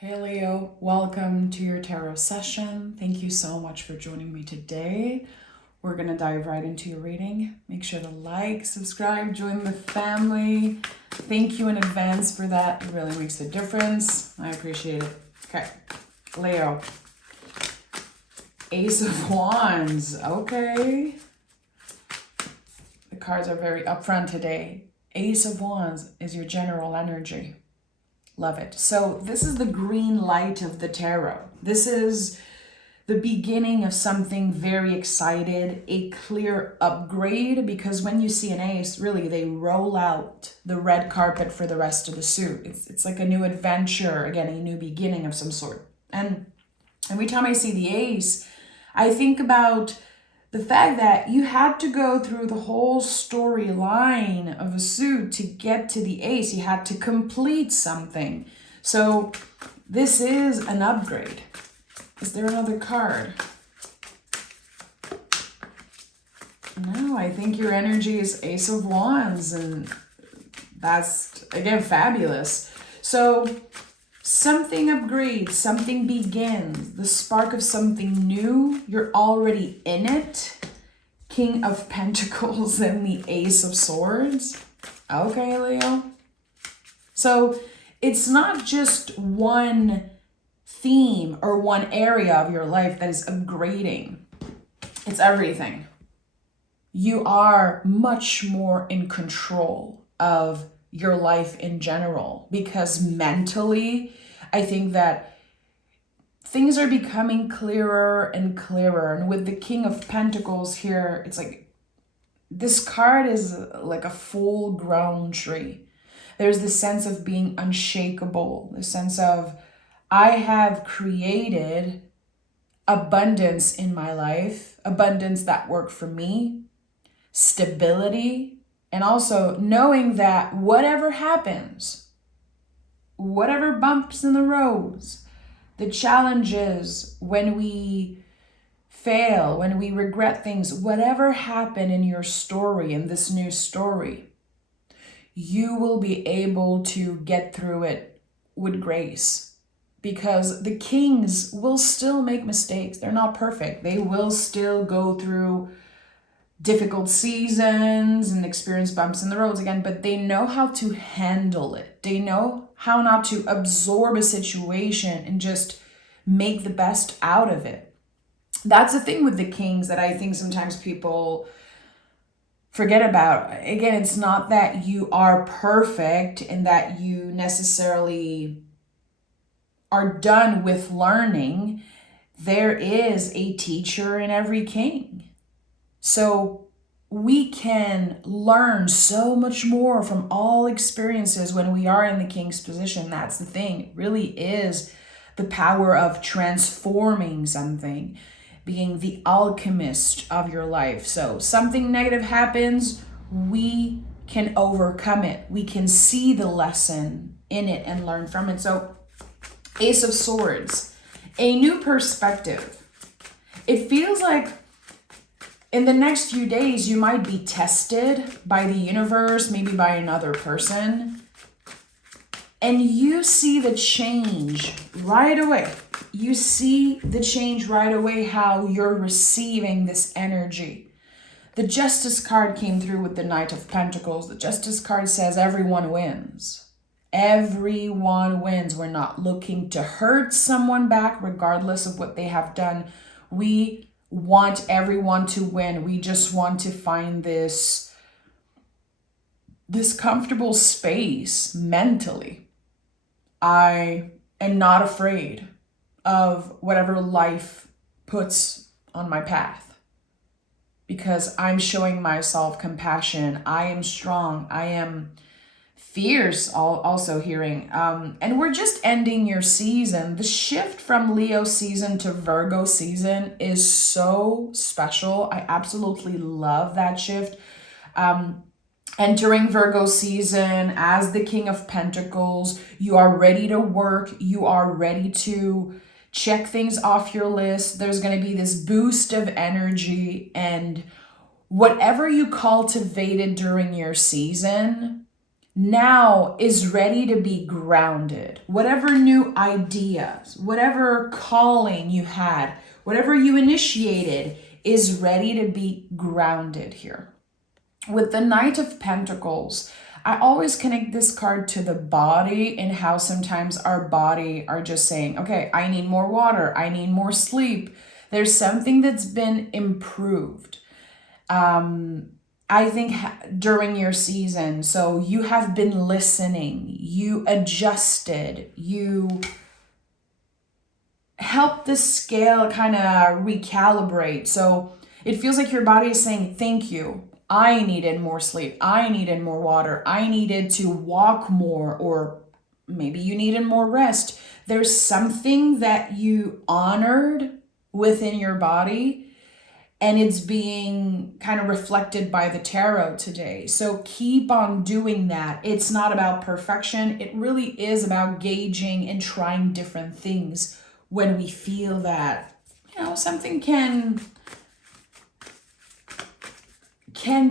Hey Leo, welcome to your tarot session. Thank you so much for joining me today. We're going to dive right into your reading. Make sure to like, subscribe, join the family. Thank you in advance for that. It really makes a difference. I appreciate it. Okay, Leo. Ace of Wands. Okay. The cards are very upfront today. Ace of Wands is your general energy. Love it. So this is the green light of the tarot. This is the beginning of something very excited, a clear upgrade, because when you see an ace, really, they roll out the red carpet for the rest of the suit. It's like a new adventure, again, a new beginning of some sort. And every time I see the ace, I think about the fact that you had to go through the whole storyline of a suit to get to the ace. You had to complete something. So this is an upgrade. Is there another card? No, I think your energy is Ace of Wands, and that's, again, fabulous. So something upgrades, something begins, the spark of something new. You're already in it. King of Pentacles and the Ace of Swords. Okay, Leo. So it's not just one theme or one area of your life that is upgrading. It's everything. You are much more in control of your life in general, because mentally, I think that things are becoming clearer and clearer. And with the King of Pentacles here, it's like this card is like a full-grown tree. There's this sense of being unshakable, the sense of I have created abundance in my life, abundance that worked for me, stability, and also knowing that whatever happens, whatever bumps in the roads, the challenges, when we fail, when we regret things, whatever happened in your story, in this new story, you will be able to get through it with grace. Because the kings will still make mistakes. They're not perfect. They will still go through difficult seasons and experience bumps in the roads again, but they know how to handle it. They know how not to absorb a situation and just make the best out of it. That's the thing with the kings that I think sometimes people forget about. Again, it's not that you are perfect and that you necessarily are done with learning. There is a teacher in every king. So we can learn so much more from all experiences when we are in the king's position. That's the thing. It really is the power of transforming something, being the alchemist of your life. So something negative happens, we can overcome it. We can see the lesson in it and learn from it. So Ace of Swords, a new perspective. It feels like in the next few days, you might be tested by the universe, maybe by another person, and you see the change right away. You see the change right away, how you're receiving this energy. The Justice card came through with the Knight of Pentacles. The Justice card says everyone wins. Everyone wins. We're not looking to hurt someone back, regardless of what they have done. We want everyone to win. We just want to find this comfortable space mentally. I am not afraid of whatever life puts on my path, because I'm showing myself compassion. I am strong. I am fierce, also hearing. And we're just ending your season. The shift from Leo season to Virgo season is so special. I absolutely love that shift. Entering Virgo season as the King of Pentacles, you are ready to work. You are ready to check things off your list. There's going to be this boost of energy, and whatever you cultivated during your season, now is ready to be grounded. Whatever new ideas, whatever calling you had, whatever you initiated is ready to be grounded here. With the Knight of Pentacles, I always connect this card to the body and how sometimes our body are just saying, okay, I need more water, I need more sleep. There's something that's been improved. I think during your season, so you have been listening, you adjusted, you helped the scale kind of recalibrate. So it feels like your body is saying, thank you. I needed more sleep. I needed more water. I needed to walk more, or maybe you needed more rest. There's something that you honored within your body, and it's being kind of reflected by the tarot today. So keep on doing that. It's not about perfection. It really is about gauging and trying different things when we feel that, something can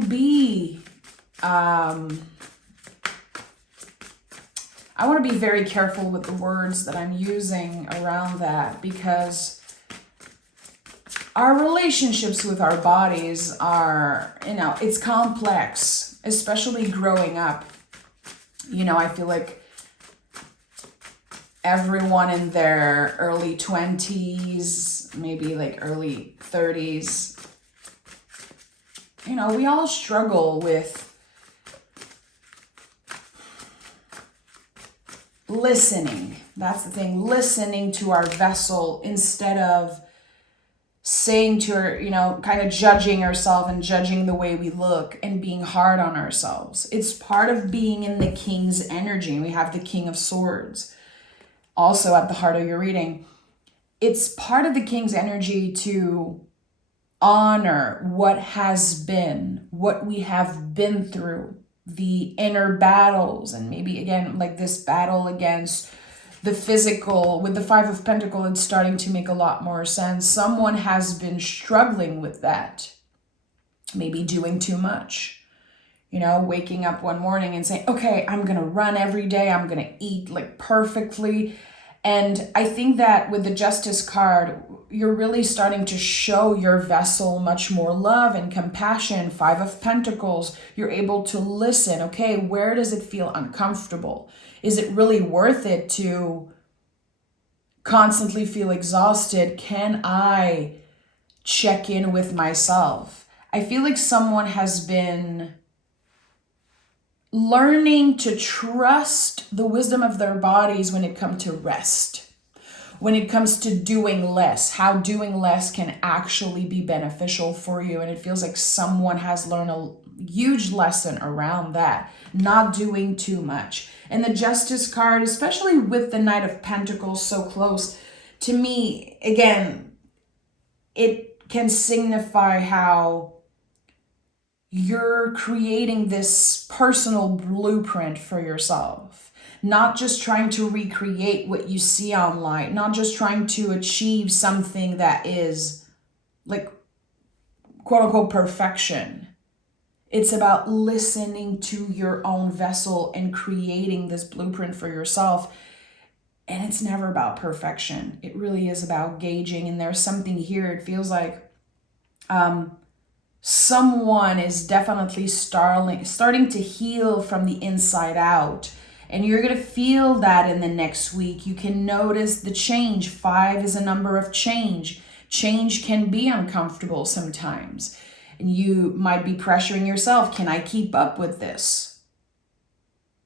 be, I want to be very careful with the words that I'm using around that, because our relationships with our bodies are, it's complex, especially growing up. I feel like everyone in their early 20s, maybe like early 30s, we all struggle with listening. That's the thing, listening to our vessel instead of saying to her, kind of judging ourselves and judging the way we look and being hard on ourselves. It's part of being in the King's energy. We have the King of Swords also at the heart of your reading. It's part of the King's energy to honor what has been, what we have been through, the inner battles, and maybe again, like this battle against the physical. With the Five of Pentacles, it's starting to make a lot more sense. Someone has been struggling with that, maybe doing too much, waking up one morning and saying, okay, I'm gonna run every day, I'm gonna eat like perfectly. And I think that with the Justice card, you're really starting to show your vessel much more love and compassion. Five of Pentacles, you're able to listen. Okay, where does it feel uncomfortable? Is it really worth it to constantly feel exhausted? Can I check in with myself? I feel like someone has been learning to trust the wisdom of their bodies when it comes to rest, when it comes to doing less, how doing less can actually be beneficial for you. And it feels like someone has learned a huge lesson around that, not doing too much. And the Justice card, especially with the Knight of Pentacles so close, to me, again, it can signify how you're creating this personal blueprint for yourself, not just trying to recreate what you see online, not just trying to achieve something that is like quote unquote perfection. It's about listening to your own vessel and creating this blueprint for yourself. And it's never about perfection. It really is about gauging. And there's something here, it feels like someone is definitely starting to heal from the inside out. And you're going to feel that in the next week. You can notice the change. 5 is a number of change. Change can be uncomfortable sometimes. And you might be pressuring yourself. Can I keep up with this?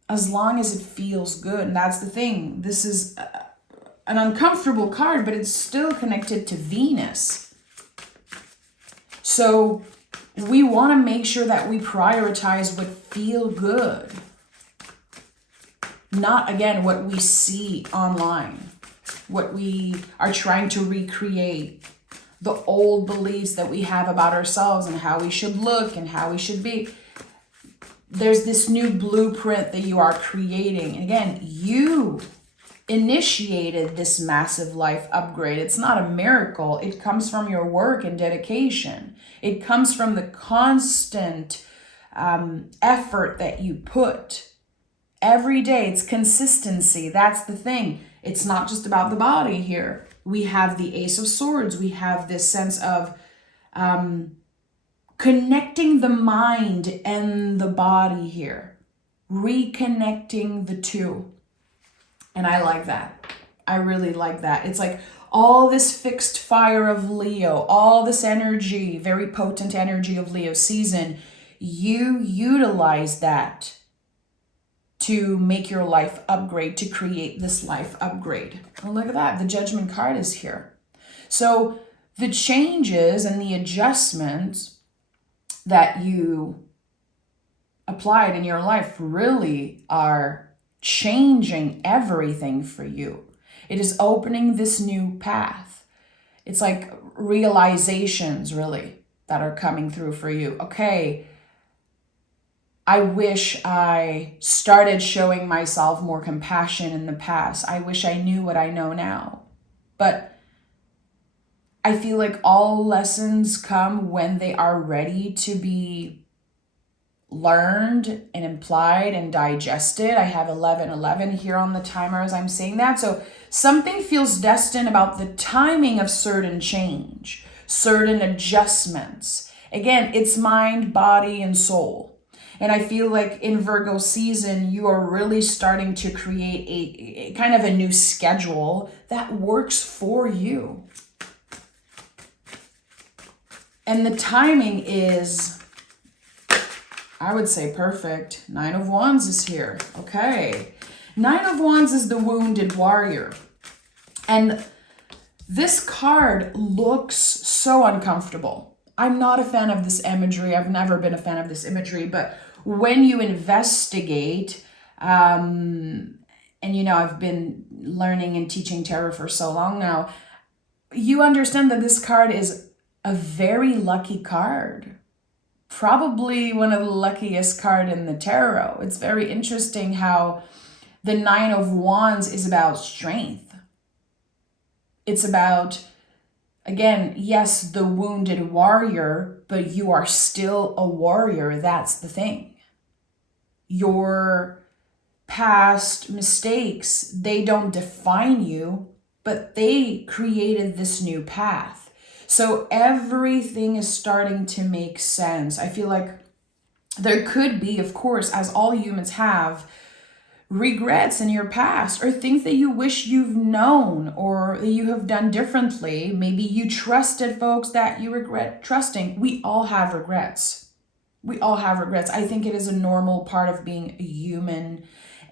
As long as it feels good. And that's the thing. This is an uncomfortable card, but it's still connected to Venus. So we want to make sure that we prioritize what feel good. Not, again, what we see online, what we are trying to recreate, the old beliefs that we have about ourselves and how we should look and how we should be. There's this new blueprint that you are creating. And again, you initiated this massive life upgrade. It's not a miracle. It comes from your work and dedication. It comes from the constant effort that you put. every day. It's consistency. That's the thing. It's not just about the body here. We have the Ace of Swords. We have this sense of connecting the mind and the body here, reconnecting the two. And I like that. I really like that. It's like all this fixed fire of Leo, all this energy, very potent energy of Leo season, you utilize that to make your life upgrade, to create this life upgrade. Oh, look at that. The Judgment card is here. So the changes and the adjustments that you applied in your life really are changing everything for you. It is opening this new path. It's like realizations really that are coming through for you. Okay, I wish I started showing myself more compassion in the past. I wish I knew what I know now. But I feel like all lessons come when they are ready to be learned and implied and digested. I have 11:11 here on the timer as I'm saying that. So something feels destined about the timing of certain change, certain adjustments. Again, it's mind, body, and soul. And I feel like in Virgo season, you are really starting to create a kind of a new schedule that works for you. And the timing is, I would say, perfect. 9 of Wands is here. Okay. 9 of Wands is the wounded warrior. And this card looks so uncomfortable. I'm not a fan of this imagery. I've never been a fan of this imagery. But when you investigate, and I've been learning and teaching tarot for so long now, you understand that this card is a very lucky card. Probably one of the luckiest cards in the tarot. It's very interesting how the 9 of Wands is about strength. It's about, again, yes, the wounded warrior, but you are still a warrior. That's the thing. Your past mistakes, they don't define you, but they created this new path. So everything is starting to make sense. I feel like there could be, of course, as all humans have, regrets in your past or things that you wish you've known or that you have done differently. Maybe you trusted folks that you regret trusting. We all have regrets. We all have regrets. I think it is a normal part of being a human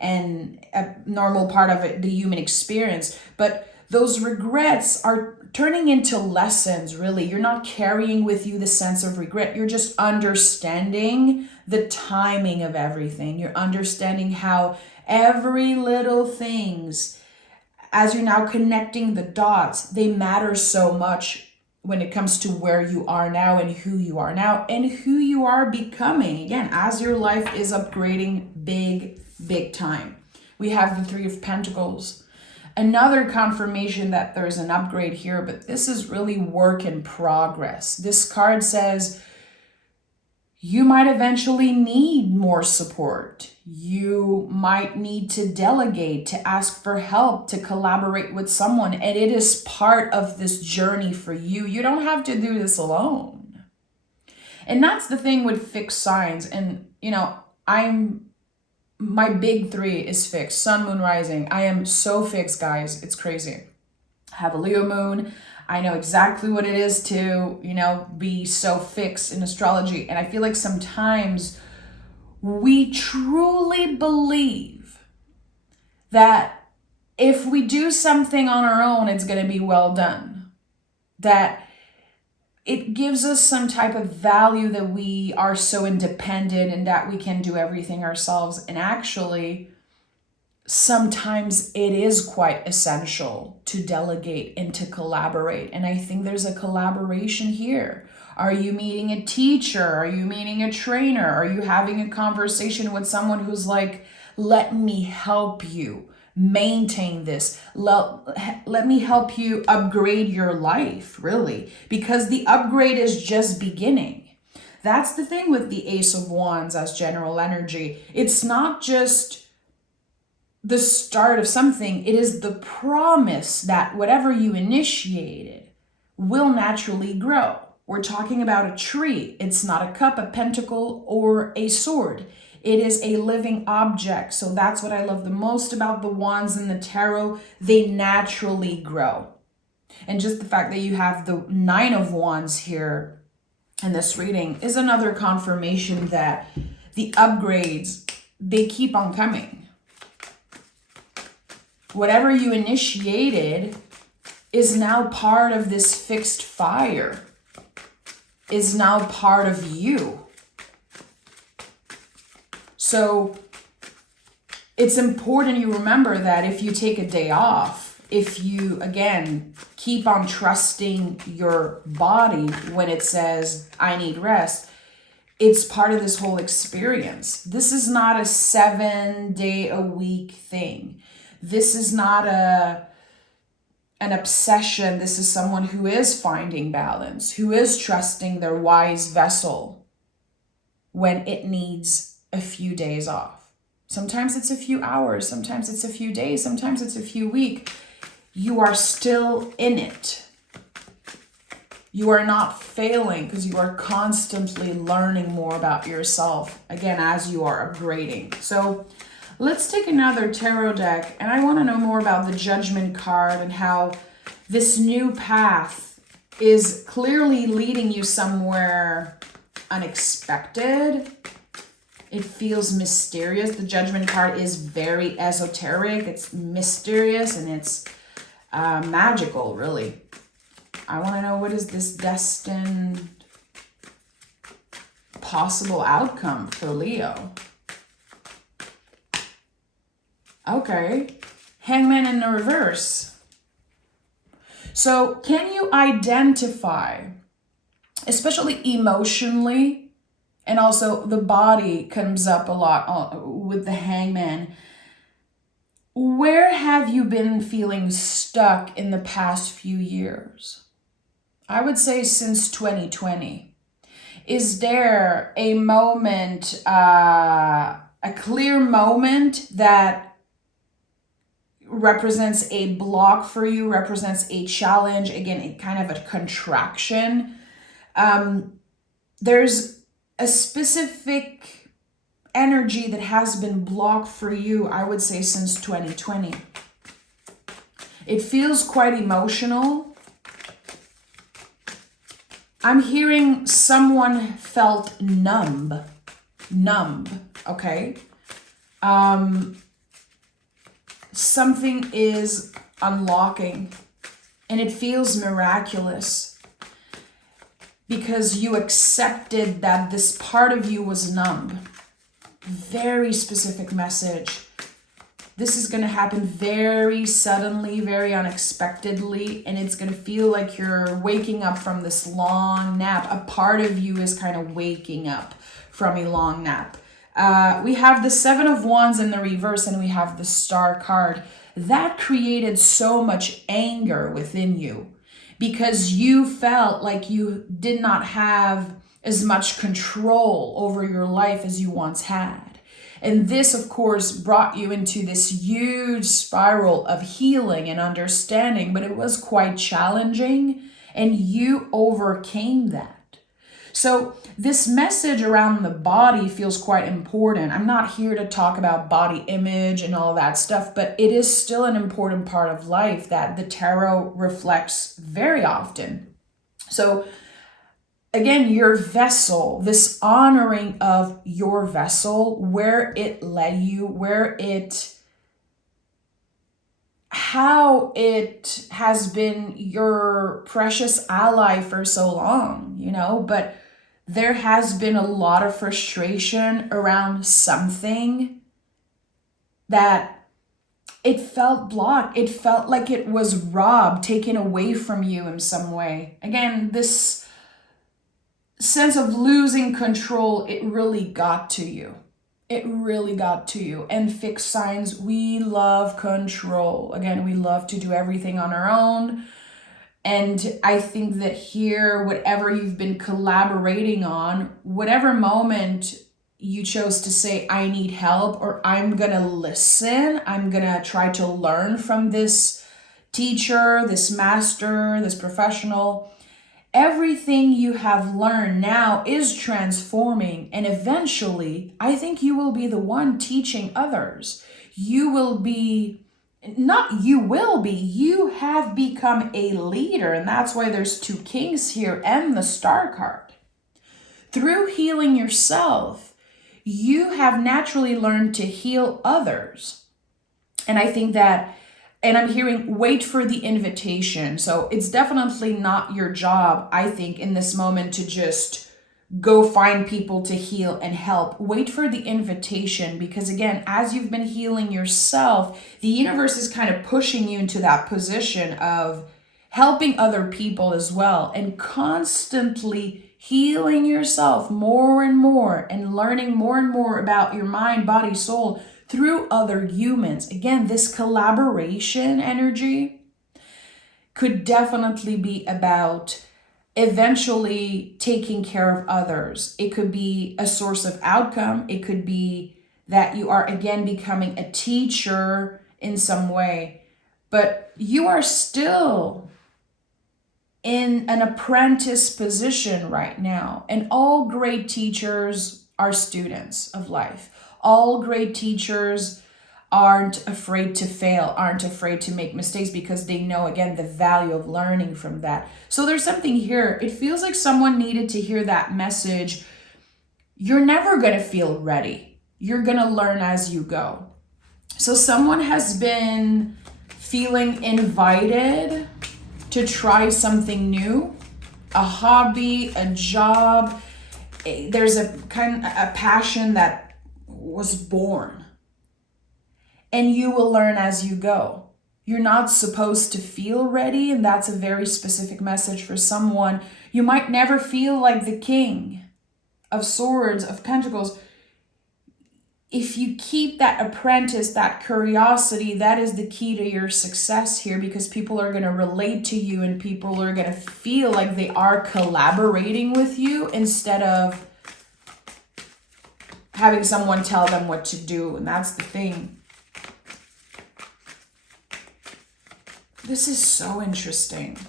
and a normal part of it, the human experience. But those regrets are turning into lessons, really. You're not carrying with you the sense of regret. You're just understanding the timing of everything. You're understanding how every little things, as you're now connecting the dots, they matter so much when it comes to where you are now and who you are now and who you are becoming. Again, as your life is upgrading big time. We have the 3 of Pentacles. Another confirmation that there's an upgrade here, but this is really work in progress. This card says you might eventually need more support. You might need to delegate, to ask for help, to collaborate with someone. And it is part of this journey for you. You don't have to do this alone. And that's the thing with fixed signs. And, my big 3 is fixed. Sun, moon, rising. I am so fixed, guys. It's crazy. I have a Leo moon. I know exactly what it is to, be so fixed in astrology. And I feel like sometimes we truly believe that if we do something on our own, it's going to be well done. That it gives us some type of value that we are so independent and that we can do everything ourselves. And actually, sometimes it is quite essential to delegate and to collaborate. And I think there's a collaboration here. Are you meeting a teacher? Are you meeting a trainer? Are you having a conversation with someone who's like, let me help you maintain this. Let me help you upgrade your life, really, because the upgrade is just beginning. That's the thing with the Ace of Wands as general energy. It's not just the start of something. It is the promise that whatever you initiated will naturally grow. We're talking about a tree. It's not a cup, a pentacle, or a sword. It is a living object. So that's what I love the most about the wands in the tarot. They naturally grow. And just the fact that you have the 9 of Wands here in this reading is another confirmation that the upgrades, they keep on coming. Whatever you initiated is now part of this fixed fire, is now part of you. So it's important you remember that if you take a day off, if you, again, keep on trusting your body when it says, I need rest, it's part of this whole experience. This is not a 7-day-a-week thing. This is not an obsession. This is someone who is finding balance, who is trusting their wise vessel when it needs a few days off. Sometimes it's a few hours, sometimes it's a few days, sometimes it's a few weeks. You are still in it. You are not failing because you are constantly learning more about yourself, again, as you are upgrading. So let's take another tarot deck, and I want to know more about the Judgment card and how this new path is clearly leading you somewhere unexpected. It feels mysterious. The Judgment card is very esoteric. It's mysterious and it's magical, really. I want to know, what is this destined possible outcome for Leo? Okay. Hangman in the reverse. So can you identify, especially emotionally, and also the body comes up a lot with the Hangman, where have you been feeling stuck in the past few years? I would say since 2020. Is there a moment, a clear moment that represents a block for you, represents a challenge, again, a kind of a contraction? There's a specific energy that has been blocked for you, I would say, since 2020. It feels quite emotional. I'm hearing someone felt numb, okay? Something is unlocking, and it feels miraculous because you accepted that this part of you was numb. Very specific message. This is going to happen very suddenly, very unexpectedly, and it's going to feel like you're waking up from this long nap. A part of you is kind of waking up from a long nap. We have the 7 of Wands in the reverse, and we have the Star card. That created so much anger within you because you felt like you did not have as much control over your life as you once had. And this, of course, brought you into this huge spiral of healing and understanding, but it was quite challenging, and you overcame that. So this message around the body feels quite important. I'm not here to talk about body image and all that stuff, but it is still an important part of life that the tarot reflects very often. So again, your vessel, this honoring of your vessel, where it led you, how it has been your precious ally for so long, but there has been a lot of frustration around something that it felt blocked. It felt like it was robbed, taken away from you in some way. Again, this sense of losing control, it really got to you. It really got to you. And fixed signs, we love control. Again, we love to do everything on our own. And I think that here, whatever you've been collaborating on, whatever moment you chose to say, I need help, or I'm going to listen. I'm going to try to learn from this teacher, this master, this professional. Everything you have learned now is transforming. And eventually, I think you will be the one teaching others. You will be, not you will be, you have become a leader. And that's why there's 2 kings here and the star card. Through healing yourself, you have naturally learned to heal others. And I think that, and I'm hearing, wait for the invitation. So it's definitely not your job, I think, in this moment to just go find people to heal and help. Wait for the invitation, because again, as you've been healing yourself, the universe is kind of pushing you into that position of helping other people as well, and constantly healing yourself more and more and learning more and more about your mind, body, soul through other humans. Again, this collaboration energy could definitely be about eventually taking care of others. It could be a source of outcome. It could be that you are again becoming a teacher in some way, but you are still in an apprentice position right now. And all great teachers are students of life. All great teachers aren't afraid to fail, aren't afraid to make mistakes, because they know, again, the value of learning from that. So there's something here. It feels like someone needed to hear that message. You're never going to feel ready. You're going to learn as you go. So someone has been feeling invited to try something new, a hobby, a job. There's a passion that was born, and you will learn as you go. You're not supposed to feel ready, and that's a very specific message for someone. You might never feel like the King of Swords, of Pentacles. If you keep that apprentice, that curiosity, that is the key to your success here, because people are going to relate to you and people are going to feel like they are collaborating with you instead of having someone tell them what to do. And that's the thing. This is so interesting.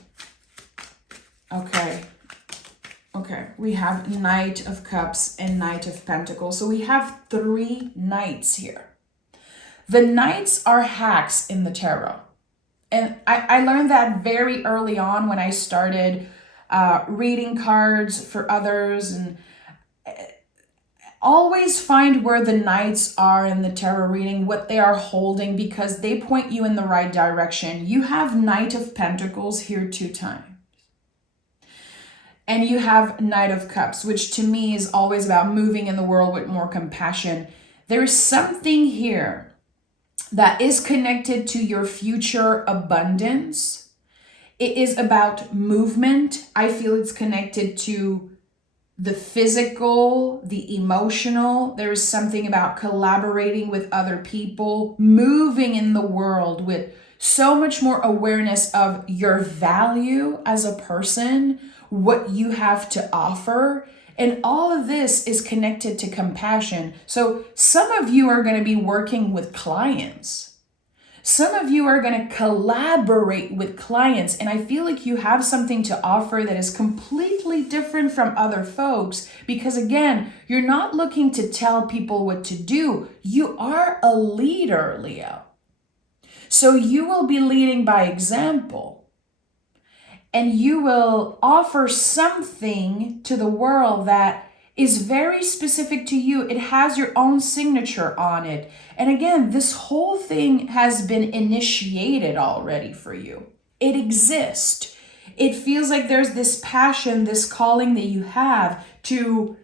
Okay, we have Knight of Cups and Knight of Pentacles. So we have 3 knights here. The knights are hacks in the tarot. And I learned that very early on when I started reading cards for others. And always find where the knights are in the tarot reading, what they are holding, because they point you in the right direction. You have Knight of Pentacles here 2 times. And you have Knight of Cups, which to me is always about moving in the world with more compassion. There's something here that is connected to your future abundance. It is about movement. I feel it's connected to the physical, the emotional. There is something about collaborating with other people, moving in the world with so much more awareness of your value as a person, what you have to offer. And all of this is connected to compassion. So some of you are going to be working with clients. Some of you are going to collaborate with clients. And I feel like you have something to offer that is completely different from other folks. Because again, you're not looking to tell people what to do. You are a leader, Leo. So you will be leading by example. And you will offer something to the world that is very specific to you. It has your own signature on it. And again, this whole thing has been initiated already for you. It exists. It feels like there's this passion, this calling that you have to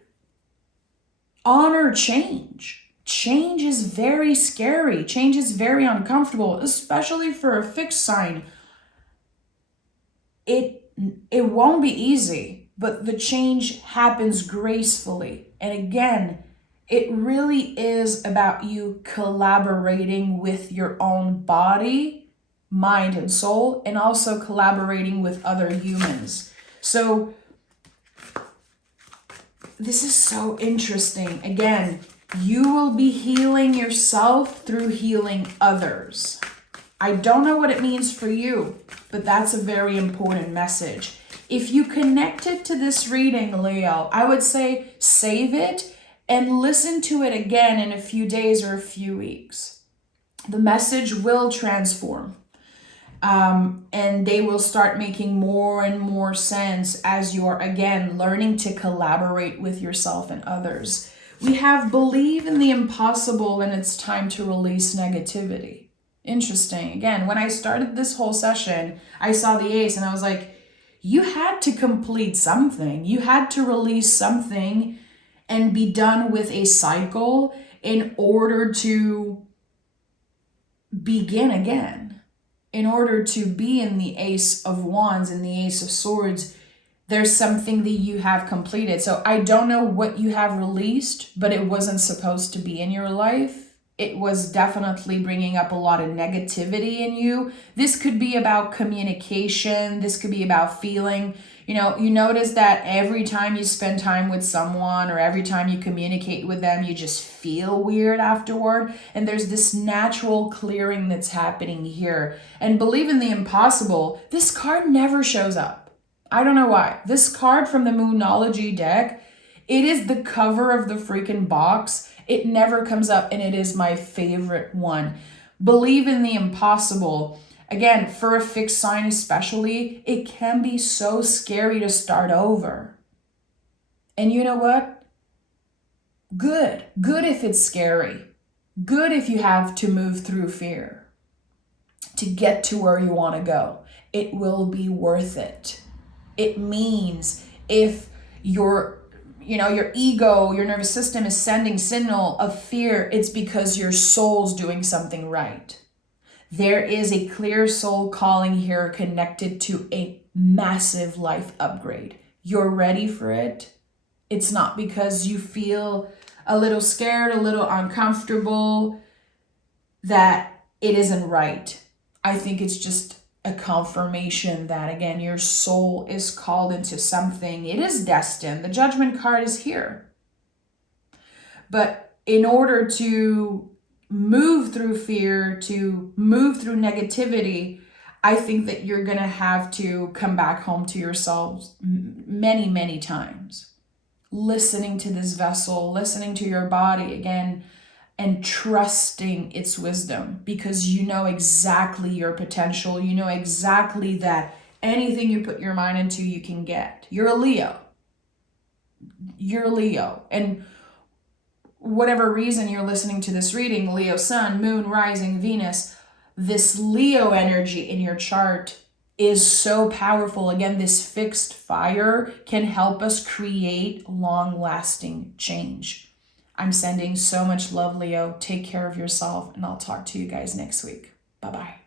honor change. Change is very scary. Change is very uncomfortable, especially for a fixed sign. It won't be easy, but the change happens gracefully. And again, it really is about you collaborating with your own body, mind, and soul, and also collaborating with other humans. So this is so interesting. Again, you will be healing yourself through healing others. I don't know what it means for you, but that's a very important message. If you connected to this reading, Leo, I would say save it and listen to it again in a few days or a few weeks. The message will transform. And they will start making more and more sense as you are, again, learning to collaborate with yourself and others. We have believe in the impossible and it's time to release negativity. Interesting. Again, when I started this whole session, I saw the ace and I was like, you had to complete something. You had to release something and be done with a cycle in order to begin again. In order to be in the Ace of Wands and the Ace of Swords, there's something that you have completed. So I don't know what you have released, but it wasn't supposed to be in your life. It was definitely bringing up a lot of negativity in you. This could be about communication. This could be about feeling. You know, you notice that every time you spend time with someone or every time you communicate with them, you just feel weird afterward. And there's this natural clearing that's happening here. And believe in the impossible, this card never shows up. I don't know why. This card from the Moonology deck, it is the cover of the freaking box. It never comes up and it is my favorite one. Believe in the impossible. Again, for a fixed sign especially, it can be so scary to start over. And you know what? Good. Good if it's scary. Good if you have to move through fear to get to where you want to go. It will be worth it. It means if your ego, your nervous system is sending signal of fear, it's because your soul's doing something right. There is a clear soul calling here connected to a massive life upgrade. You're ready for it. It's not because you feel a little scared, a little uncomfortable, that it isn't right. I think it's just a confirmation that, again, your soul is called into something. It is destined. The Judgment card is here. But in order to move through fear, to move through negativity, I think that you're going to have to come back home to yourselves many, many times. Listening to this vessel, listening to your body again, and trusting its wisdom, because you know exactly your potential. You know exactly that anything you put your mind into, you can get. You're a Leo. You're a Leo. And whatever reason you're listening to this reading, Leo sun, moon, rising, Venus, this Leo energy in your chart is so powerful. Again, this fixed fire can help us create long-lasting change. I'm sending so much love, Leo. Take care of yourself, and I'll talk to you guys next week. Bye-bye.